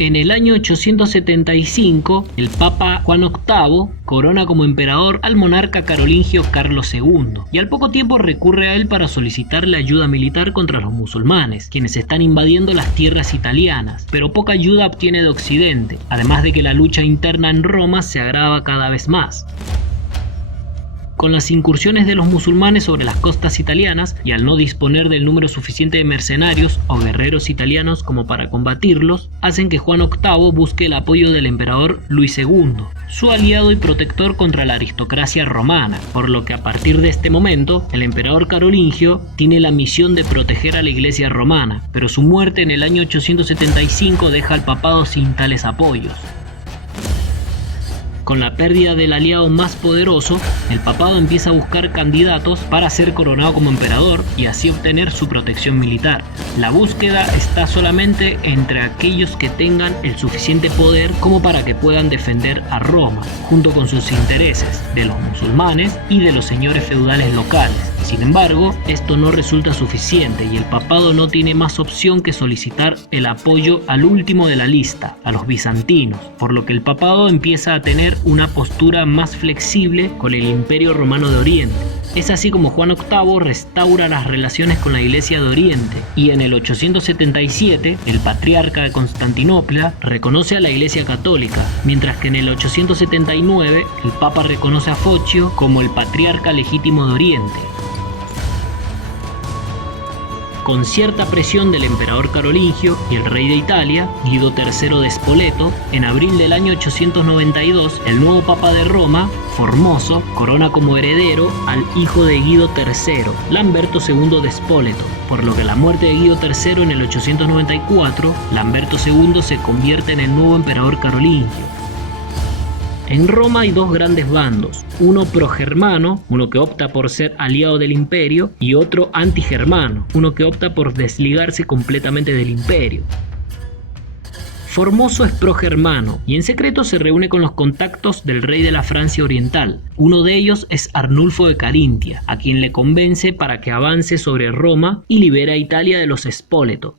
En el año 875, el Papa Juan VIII corona como emperador al monarca carolingio Carlos II, y al poco tiempo recurre a él para solicitar la ayuda militar contra los musulmanes, quienes están invadiendo las tierras italianas, pero poca ayuda obtiene de Occidente, además de que la lucha interna en Roma se agrava cada vez más. Con las incursiones de los musulmanes sobre las costas italianas y al no disponer del número suficiente de mercenarios o guerreros italianos como para combatirlos, hacen que Juan VIII busque el apoyo del emperador Luis II, su aliado y protector contra la aristocracia romana, por lo que a partir de este momento, el emperador carolingio tiene la misión de proteger a la iglesia romana, pero su muerte en el año 875 deja al papado sin tales apoyos. Con la pérdida del aliado más poderoso, el papado empieza a buscar candidatos para ser coronado como emperador y así obtener su protección militar. La búsqueda está solamente entre aquellos que tengan el suficiente poder como para que puedan defender a Roma, junto con sus intereses de los musulmanes y de los señores feudales locales. Sin embargo, esto no resulta suficiente y el papado no tiene más opción que solicitar el apoyo al último de la lista, a los bizantinos, por lo que el papado empieza a tener una postura más flexible con el Imperio Romano de Oriente. Es así como Juan VIII restaura las relaciones con la Iglesia de Oriente y en el 877 el patriarca de Constantinopla reconoce a la Iglesia Católica, mientras que en el 879 el Papa reconoce a Focio como el patriarca legítimo de Oriente. Con cierta presión del emperador carolingio y el rey de Italia, Guido III de Spoleto, en abril del año 892, el nuevo papa de Roma, Formoso, corona como heredero al hijo de Guido III, Lamberto II de Spoleto, por lo que a la muerte de Guido III en el 894, Lamberto II se convierte en el nuevo emperador carolingio. En Roma hay dos grandes bandos, uno progermano, uno que opta por ser aliado del imperio, y otro antigermano, uno que opta por desligarse completamente del imperio. Formoso es progermano y en secreto se reúne con los contactos del rey de la Francia Oriental. Uno de ellos es Arnulfo de Carintia, a quien le convence para que avance sobre Roma y libere a Italia de los Spoleto.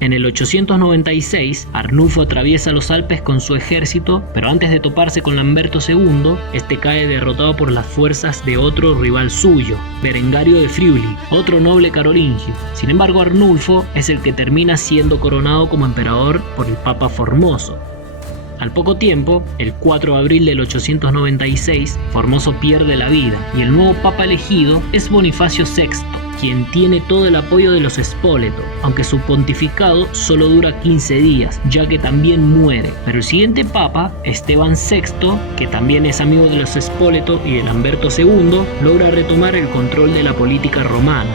En el 896, Arnulfo atraviesa los Alpes con su ejército, pero antes de toparse con Lamberto II, este cae derrotado por las fuerzas de otro rival suyo, Berengario de Friuli, otro noble carolingio. Sin embargo, Arnulfo es el que termina siendo coronado como emperador por el Papa Formoso. Al poco tiempo, el 4 de abril del 896, Formoso pierde la vida y el nuevo papa elegido es Bonifacio VI, quien tiene todo el apoyo de los Spoleto, aunque su pontificado solo dura 15 días, ya que también muere. Pero el siguiente papa, Esteban VI, que también es amigo de los Spoleto y de Lamberto II, logra retomar el control de la política romana.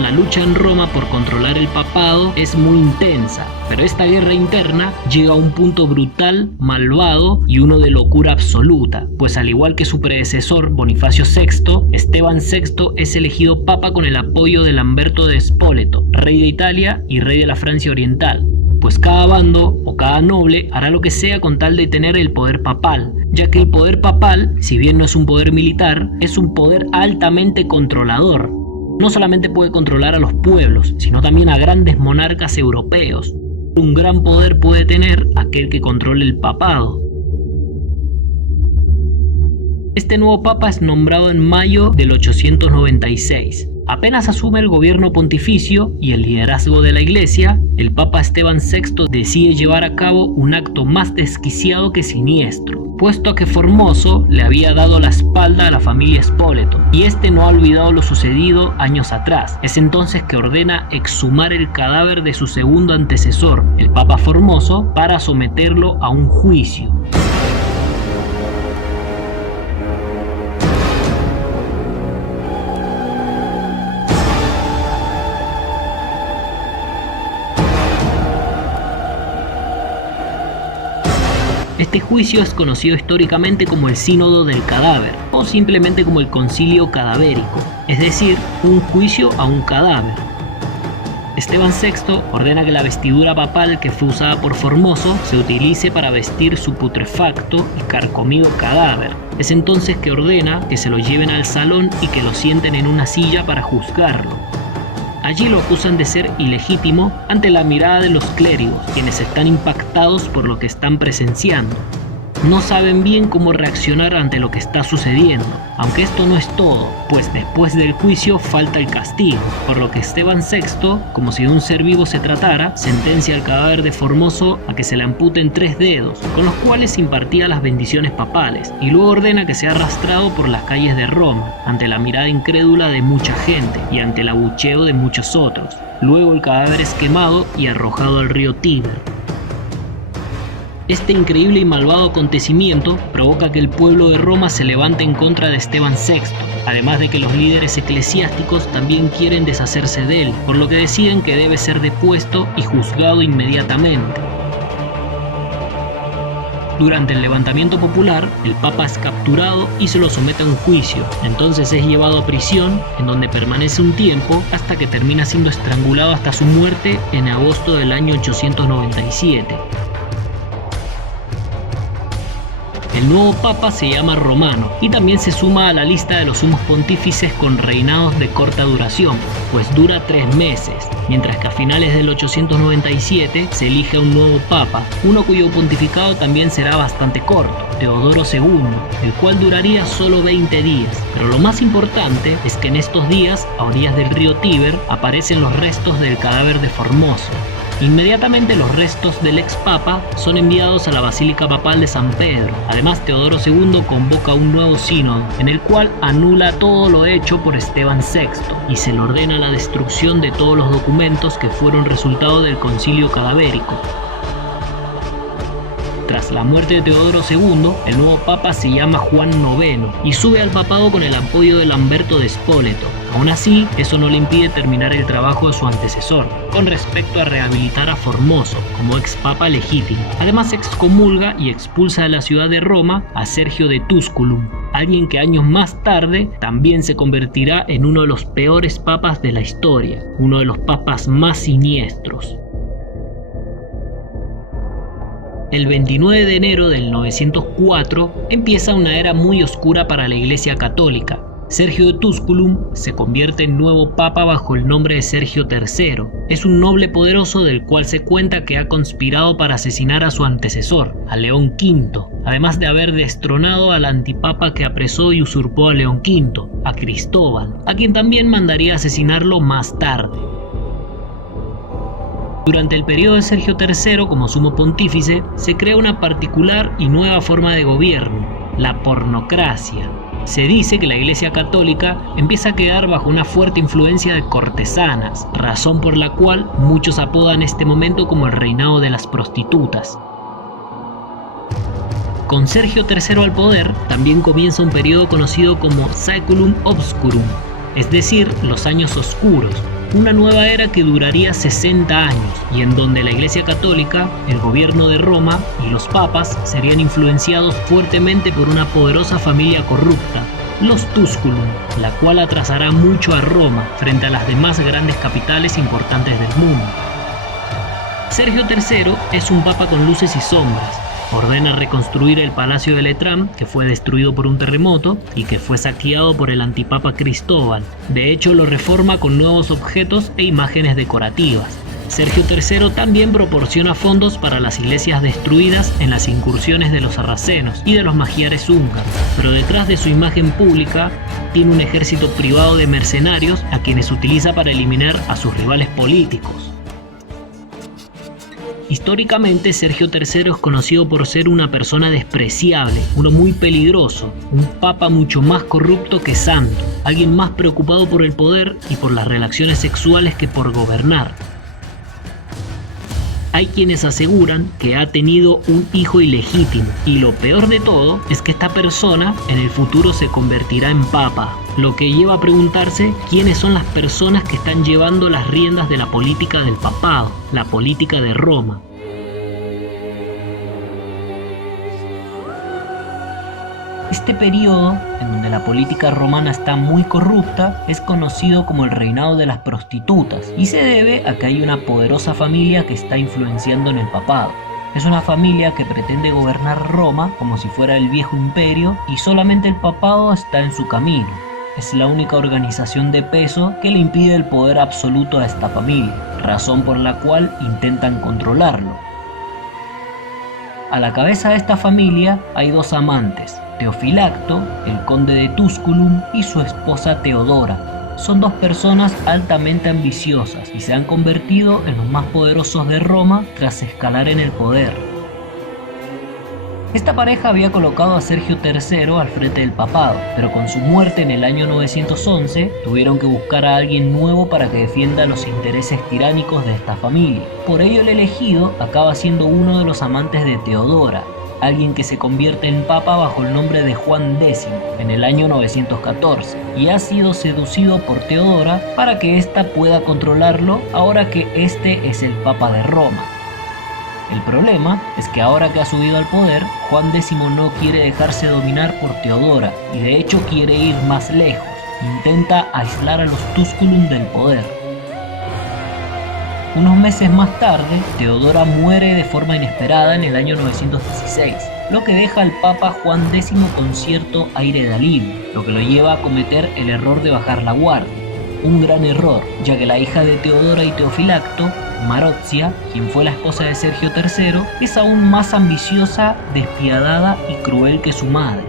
La lucha en Roma por controlar el papado es muy intensa, pero esta guerra interna llega a un punto brutal, malvado y uno de locura absoluta, pues al igual que su predecesor Bonifacio VI, Esteban VI es elegido papa con el apoyo de Lamberto de Spoleto, rey de Italia y rey de la Francia Oriental, pues cada bando o cada noble hará lo que sea con tal de tener el poder papal, ya que el poder papal, si bien no es un poder militar, es un poder altamente controlador. No solamente puede controlar a los pueblos, sino también a grandes monarcas europeos. Un gran poder puede tener aquel que controle el papado. Este nuevo papa es nombrado en mayo del 896. Apenas asume el gobierno pontificio y el liderazgo de la Iglesia, el Papa Esteban VI decide llevar a cabo un acto más desquiciado que siniestro, puesto que Formoso le había dado la espalda a la familia Spoleto, y este no ha olvidado lo sucedido años atrás. Es entonces que ordena exhumar el cadáver de su segundo antecesor, el Papa Formoso, para someterlo a un juicio. Este juicio es conocido históricamente como el Sínodo del Cadáver, o simplemente como el Concilio Cadavérico, es decir, un juicio a un cadáver. Esteban VI ordena que la vestidura papal que fue usada por Formoso se utilice para vestir su putrefacto y carcomido cadáver. Es entonces que ordena que se lo lleven al salón y que lo sienten en una silla para juzgarlo. Allí lo acusan de ser ilegítimo ante la mirada de los clérigos, quienes están impactados por lo que están presenciando. No saben bien cómo reaccionar ante lo que está sucediendo, aunque esto no es todo, pues después del juicio falta el castigo, por lo que Esteban VI, como si de un ser vivo se tratara, sentencia al cadáver de Formoso a que se le amputen 3 dedos, con los cuales impartía las bendiciones papales, y luego ordena que sea arrastrado por las calles de Roma, ante la mirada incrédula de mucha gente y ante el abucheo de muchos otros. Luego el cadáver es quemado y arrojado al río Tíber. Este increíble y malvado acontecimiento provoca que el pueblo de Roma se levante en contra de Esteban VI, además de que los líderes eclesiásticos también quieren deshacerse de él, por lo que deciden que debe ser depuesto y juzgado inmediatamente. Durante el levantamiento popular, el Papa es capturado y se lo somete a un juicio. Entonces es llevado a prisión, en donde permanece un tiempo hasta que termina siendo estrangulado hasta su muerte en agosto del año 897. El nuevo papa se llama Romano y también se suma a la lista de los sumos pontífices con reinados de corta duración, pues dura 3 meses, mientras que a finales del 897 se elige un nuevo papa, uno cuyo pontificado también será bastante corto, Teodoro II, el cual duraría solo 20 días. Pero lo más importante es que en estos días, a orillas del río Tíber, aparecen los restos del cadáver de Formoso. Inmediatamente los restos del ex papa son enviados a la Basílica Papal de San Pedro. Además, Teodoro II convoca un nuevo sínodo, en el cual anula todo lo hecho por Esteban VI y se le ordena la destrucción de todos los documentos que fueron resultado del concilio cadavérico. Tras la muerte de Teodoro II, el nuevo papa se llama Juan IX y sube al papado con el apoyo de Lamberto de Spoleto. Aún así, eso no le impide terminar el trabajo de su antecesor, con respecto a rehabilitar a Formoso como ex papa legítimo. Además, excomulga y expulsa de la ciudad de Roma a Sergio de Tusculum, alguien que años más tarde también se convertirá en uno de los peores papas de la historia, uno de los papas más siniestros. El 29 de enero del 904 empieza una era muy oscura para la Iglesia Católica. Sergio de Tusculum se convierte en nuevo papa bajo el nombre de Sergio III. Es un noble poderoso del cual se cuenta que ha conspirado para asesinar a su antecesor, a León V, además de haber destronado al antipapa que apresó y usurpó a León V, a Cristóbal, a quien también mandaría asesinarlo más tarde. Durante el periodo de Sergio III como sumo pontífice, se crea una particular y nueva forma de gobierno, la pornocracia. Se dice que la Iglesia Católica empieza a quedar bajo una fuerte influencia de cortesanas, razón por la cual muchos apodan este momento como el reinado de las prostitutas. Con Sergio III al poder, también comienza un periodo conocido como Saeculum Obscurum, es decir, los años oscuros, una nueva era que duraría 60 años y en donde la Iglesia Católica, el gobierno de Roma y los papas serían influenciados fuertemente por una poderosa familia corrupta, los Tusculum, la cual atrasará mucho a Roma frente a las demás grandes capitales importantes del mundo. Sergio III es un papa con luces y sombras. Ordena reconstruir el Palacio de Letrán, que fue destruido por un terremoto y que fue saqueado por el antipapa Cristóbal. De hecho, lo reforma con nuevos objetos e imágenes decorativas. Sergio III también proporciona fondos para las iglesias destruidas en las incursiones de los sarracenos y de los magiares húngaros, pero detrás de su imagen pública tiene un ejército privado de mercenarios a quienes utiliza para eliminar a sus rivales políticos. Históricamente, Sergio III es conocido por ser una persona despreciable, uno muy peligroso, un papa mucho más corrupto que santo, alguien más preocupado por el poder y por las relaciones sexuales que por gobernar. Hay quienes aseguran que ha tenido un hijo ilegítimo, y lo peor de todo es que esta persona en el futuro se convertirá en papa, lo que lleva a preguntarse quiénes son las personas que están llevando las riendas de la política del papado, la política de Roma. Este periodo, en donde la política romana está muy corrupta, es conocido como el reinado de las prostitutas y se debe a que hay una poderosa familia que está influenciando en el papado. Es una familia que pretende gobernar Roma como si fuera el viejo imperio y solamente el papado está en su camino. es la única organización de peso que le impide el poder absoluto a esta familia, razón por la cual intentan controlarlo. A la cabeza de esta familia hay dos amantes, Teofilacto, el conde de Tusculum, y su esposa Teodora. Son dos personas altamente ambiciosas y se han convertido en los más poderosos de Roma tras escalar en el poder. Esta pareja había colocado a Sergio III al frente del papado, pero con su muerte en el año 911 tuvieron que buscar a alguien nuevo para que defienda los intereses tiránicos de esta familia. Por ello el elegido acaba siendo uno de los amantes de Teodora, alguien que se convierte en papa bajo el nombre de Juan X en el año 914 y ha sido seducido por Teodora para que ésta pueda controlarlo ahora que este es el papa de Roma. El problema es que ahora que ha subido al poder, Juan X no quiere dejarse dominar por Teodora y de hecho quiere ir más lejos. Intenta aislar a los Tusculum del poder. Unos meses más tarde, Teodora muere de forma inesperada en el año 916, lo que deja al Papa Juan X con cierto aire de alivio, lo que lo lleva a cometer el error de bajar la guardia. Un gran error, ya que la hija de Teodora y Teofilacto, Marozia, quien fue la esposa de Sergio III, es aún más ambiciosa, despiadada y cruel que su madre.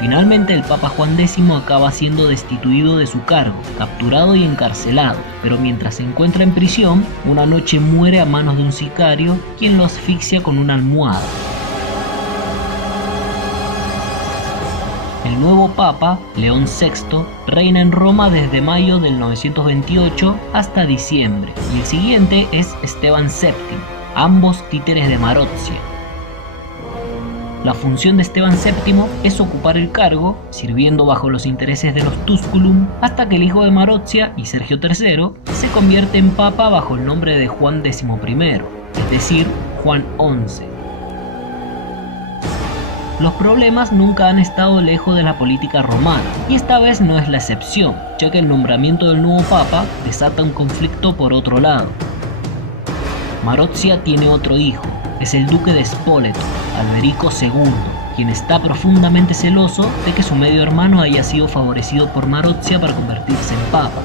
Finalmente el Papa Juan X acaba siendo destituido de su cargo, capturado y encarcelado, pero mientras se encuentra en prisión, una noche muere a manos de un sicario, quien lo asfixia con una almohada. El nuevo Papa, León VI, reina en Roma desde mayo del 928 hasta diciembre, y el siguiente es Esteban VII, ambos títeres de Marozia. La función de Esteban VII es ocupar el cargo, sirviendo bajo los intereses de los Tusculum, hasta que el hijo de Marozia y Sergio III se convierte en papa bajo el nombre de Juan XI, es decir, Juan XI. Los problemas nunca han estado lejos de la política romana, y esta vez no es la excepción, ya que el nombramiento del nuevo papa desata un conflicto por otro lado. Marozia tiene otro hijo, es el duque de Spoleto, Alberico II, quien está profundamente celoso de que su medio hermano haya sido favorecido por Marozia para convertirse en papa.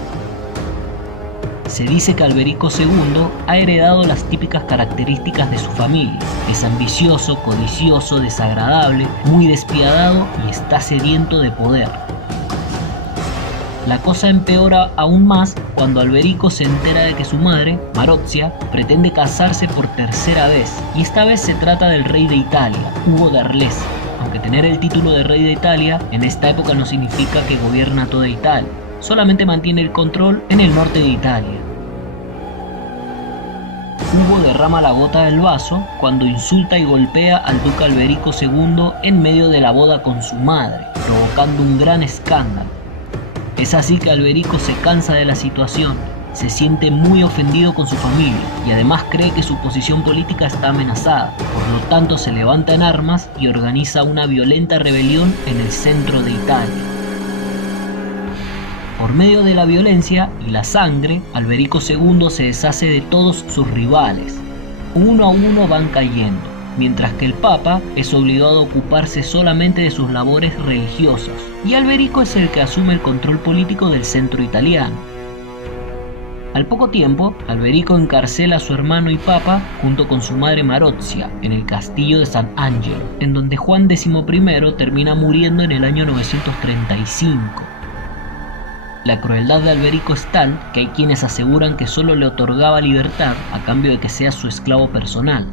Se dice que Alberico II ha heredado las típicas características de su familia. Es ambicioso, codicioso, desagradable, muy despiadado y está sediento de poder. La cosa empeora aún más cuando Alberico se entera de que su madre, Marozia, pretende casarse por tercera vez, y esta vez se trata del rey de Italia, Hugo de Arles. Aunque tener el título de rey de Italia en esta época no significa que gobierna toda Italia, solamente mantiene el control en el norte de Italia. Hugo derrama la gota del vaso cuando insulta y golpea al duque Alberico II en medio de la boda con su madre, provocando un gran escándalo. Es así que Alberico se cansa de la situación, se siente muy ofendido con su familia y además cree que su posición política está amenazada, por lo tanto se levanta en armas y organiza una violenta rebelión en el centro de Italia. Por medio de la violencia y la sangre, Alberico II se deshace de todos sus rivales. Uno a uno van cayendo, mientras que el Papa es obligado a ocuparse solamente de sus labores religiosas, y Alberico es el que asume el control político del centro italiano. Al poco tiempo, Alberico encarcela a su hermano y papa junto con su madre Marozia en el castillo de San Angelo, en donde Juan XI termina muriendo en el año 935. La crueldad de Alberico es tal que hay quienes aseguran que solo le otorgaba libertad a cambio de que sea su esclavo personal.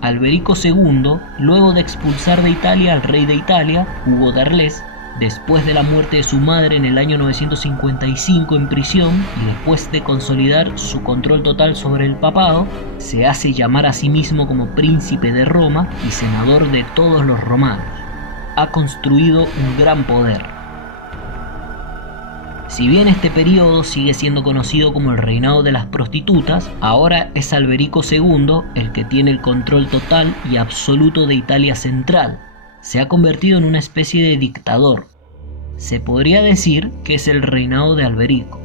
Alberico II, luego de expulsar de Italia al rey de Italia, Hugo de Arles, después de la muerte de su madre en el año 955 en prisión y después de consolidar su control total sobre el papado, se hace llamar a sí mismo como príncipe de Roma y senador de todos los romanos. Ha construido un gran poder. Si bien este periodo sigue siendo conocido como el reinado de las prostitutas, ahora es Alberico II el que tiene el control total y absoluto de Italia central. Se ha convertido en una especie de dictador. Se podría decir que es el reinado de Alberico.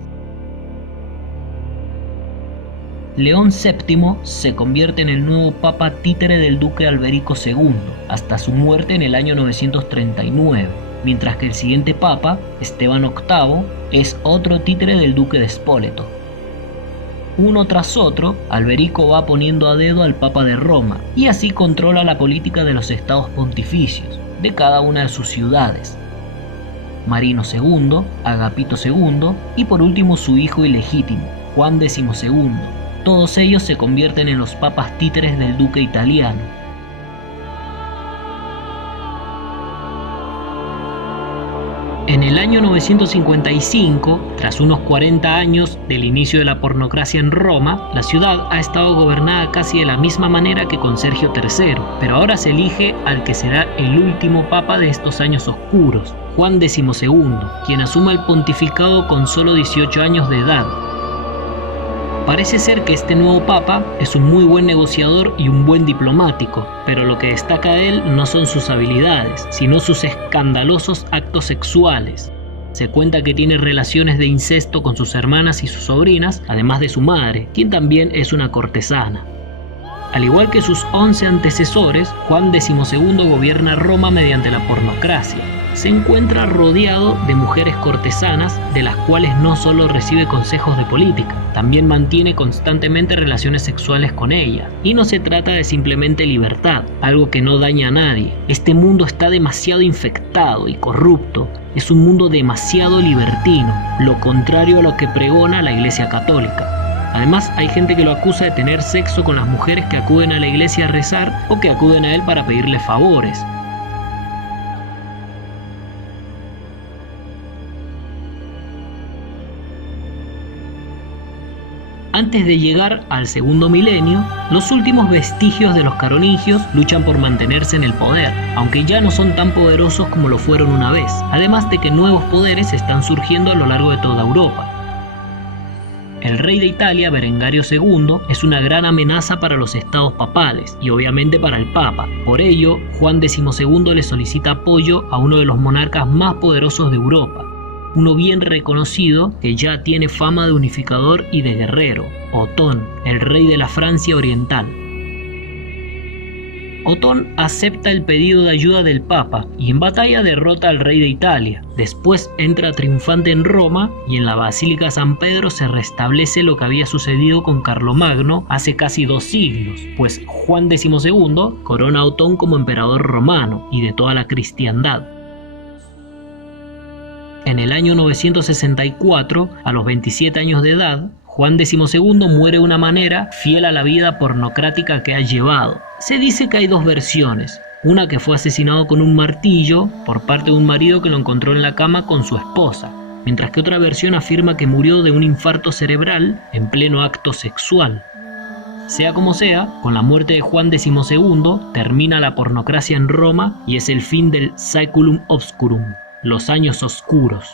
León VII se convierte en el nuevo papa títere del duque Alberico II, hasta su muerte en el año 939, mientras que el siguiente papa, Esteban VIII, es otro títere del duque de Spoleto. Uno tras otro, Alberico va poniendo a dedo al Papa de Roma y así controla la política de los estados pontificios de cada una de sus ciudades. Marino II, Agapito II y por último su hijo ilegítimo, Juan XII. Todos ellos se convierten en los papas títeres del duque italiano. En el año 955, tras unos 40 años del inicio de la pornocracia en Roma, la ciudad ha estado gobernada casi de la misma manera que con Sergio III, pero ahora se elige al que será el último papa de estos años oscuros, Juan XII, quien asume el pontificado con solo 18 años de edad. Parece ser que este nuevo papa es un muy buen negociador y un buen diplomático, pero lo que destaca de él no son sus habilidades, sino sus escandalosos actos sexuales. Se cuenta que tiene relaciones de incesto con sus hermanas y sus sobrinas, además de su madre, quien también es una cortesana. Al igual que sus 11 antecesores, Juan XII gobierna Roma mediante la pornocracia. Se encuentra rodeado de mujeres cortesanas, de las cuales no solo recibe consejos de política, también mantiene constantemente relaciones sexuales con ellas. Y no se trata de simplemente libertad, algo que no daña a nadie. Este mundo está demasiado infectado y corrupto. Es un mundo demasiado libertino, lo contrario a lo que pregona la Iglesia Católica. Además, hay gente que lo acusa de tener sexo con las mujeres que acuden a la iglesia a rezar o que acuden a él para pedirle favores. Antes de llegar al segundo milenio, los últimos vestigios de los carolingios luchan por mantenerse en el poder, aunque ya no son tan poderosos como lo fueron una vez, además de que nuevos poderes están surgiendo a lo largo de toda Europa. El rey de Italia, Berengario II, es una gran amenaza para los estados papales y obviamente para el Papa. Por ello, Juan XII le solicita apoyo a uno de los monarcas más poderosos de Europa, uno bien reconocido que ya tiene fama de unificador y de guerrero, Otón, el rey de la Francia Oriental. Otón acepta el pedido de ayuda del Papa y en batalla derrota al rey de Italia. Después entra triunfante en Roma y en la Basílica San Pedro se restablece lo que había sucedido con Carlomagno hace casi 2 siglos, pues Juan XII corona a Otón como emperador romano y de toda la cristiandad. En el año 964, a los 27 años de edad, Juan XII muere de una manera fiel a la vida pornocrática que ha llevado. Se dice que hay 2 versiones, una que fue asesinado con un martillo por parte de un marido que lo encontró en la cama con su esposa, mientras que otra versión afirma que murió de un infarto cerebral en pleno acto sexual. Sea como sea, con la muerte de Juan XII termina la pornocracia en Roma y es el fin del Saeculum Obscurum, los años oscuros.